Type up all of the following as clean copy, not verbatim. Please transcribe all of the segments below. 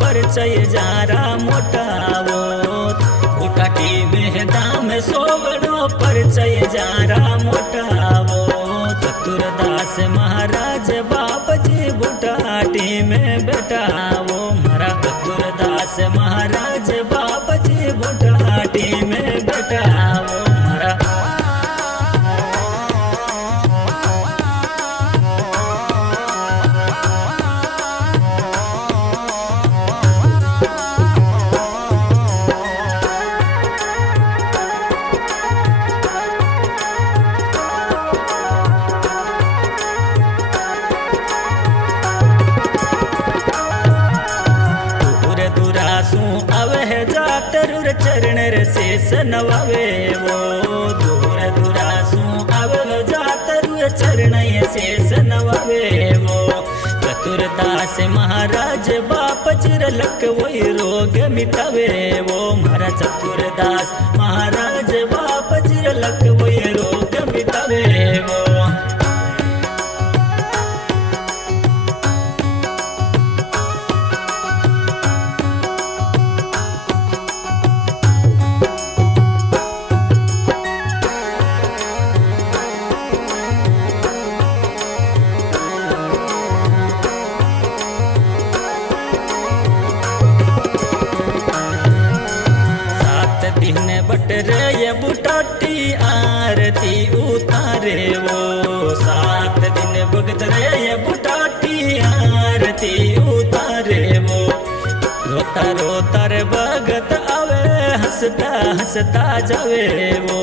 परिचय जारा मोटावो घुटाटी में दाम सोवड़ो परिचय जारा मोटावो चतुरदास महाराज बापजी घुटाटी में बैठावो मारा चतुरदास महाराज बापजी घुटाटी में बैठावो मारा जातरुर चरण शेष नवावे वो दूर दुरासू अव जातरुर चरण शेष नवावे वो चतुरदास महाराज बाप चिरलक वही रोग मिटावे वो मारा चतुरदास महाराज बाप चिरलक वही रोग मिटावे वो रे बुटाटी आरती उतारे वो 7 दिन भगत रे बुटाटी आरती उतारे वो रोता रोता रे भगत आवे हंसता हंसता जावे वो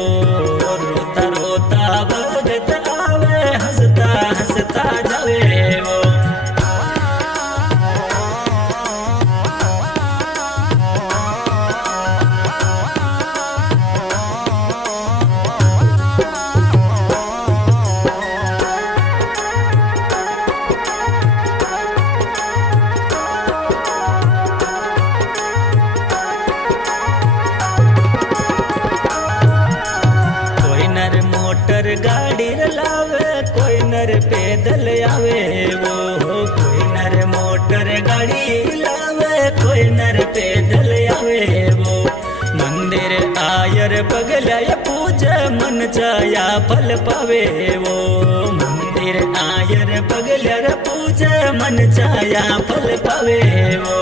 रोता रोता भगत आवे हंसता हंसता जावे वो गाड़ी लावे कोई नर पैदल आवे वो कोई नर मोटर गाड़ी लावे कोई नर पैदल आवे वो मंदिर आयर पगलाय पूजा मन चाया फल पावे वो मंदिर आयर पगलर पूजा मन चाया फल पावे वो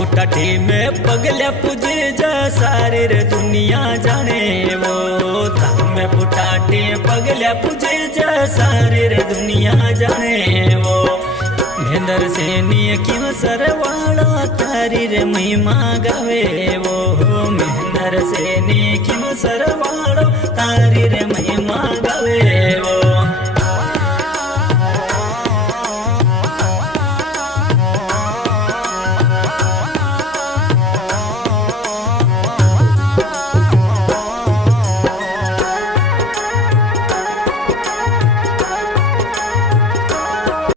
घुटाटी में पगल्या पूजे जा सारी रे दुनिया जाने वो धाम में घुटाटी पगल्या पूजे जा सारी रे दुनिया जाने वो भेंदर सेनी क्यों सरवाड़ा तारी रे महिमा गावे वो भेंदर सेनी क्यों सरवाड़ा तारी